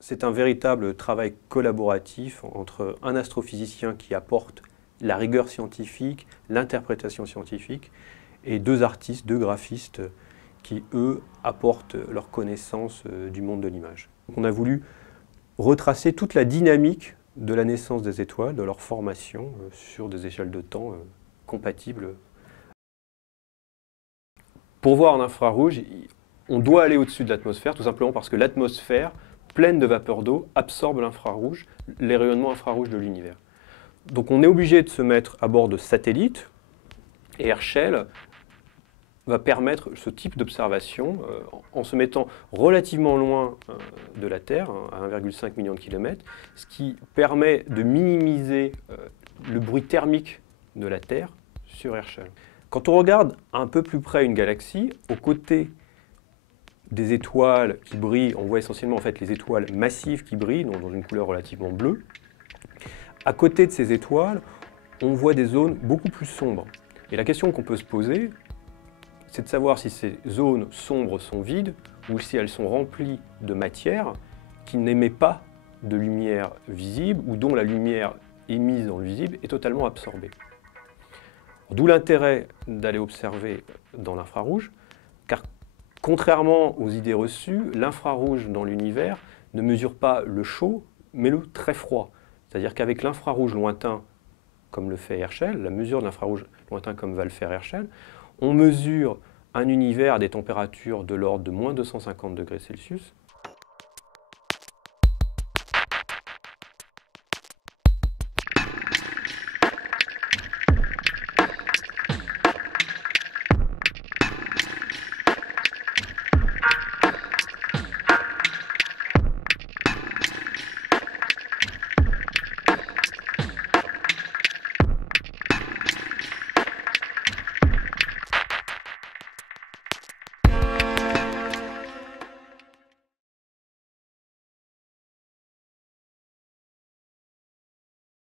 C'est un véritable travail collaboratif entre un astrophysicien qui apporte la rigueur scientifique, l'interprétation scientifique, et deux artistes, deux graphistes qui, eux, apportent leur connaissance du monde de l'image. On a voulu retracer toute la dynamique de la naissance des étoiles, de leur formation sur des échelles de temps compatibles. Pour voir en infrarouge, on doit aller au-dessus de l'atmosphère, tout simplement parce que l'atmosphère, pleine de vapeur d'eau, absorbe l'infrarouge, les rayonnements infrarouges de l'univers. Donc on est obligé de se mettre à bord de satellites, et Herschel va permettre ce type d'observation en se mettant relativement loin de la Terre, à 1,5 million de kilomètres, ce qui permet de minimiser le bruit thermique de la Terre sur Herschel. Quand on regarde un peu plus près une galaxie, aux côtés des étoiles qui brillent, on voit essentiellement en fait les étoiles massives qui brillent, donc dans une couleur relativement bleue. À côté de ces étoiles, on voit des zones beaucoup plus sombres. Et la question qu'on peut se poser, c'est de savoir si ces zones sombres sont vides ou si elles sont remplies de matière qui n'émet pas de lumière visible ou dont la lumière émise dans le visible est totalement absorbée. D'où l'intérêt d'aller observer dans l'infrarouge, car contrairement aux idées reçues, l'infrarouge dans l'univers ne mesure pas le chaud, mais le très froid. C'est-à-dire qu'avec l'infrarouge lointain, comme le fait Herschel, la mesure de l'infrarouge lointain comme va le faire Herschel, on mesure un univers à des températures de l'ordre de moins 250 degrés Celsius,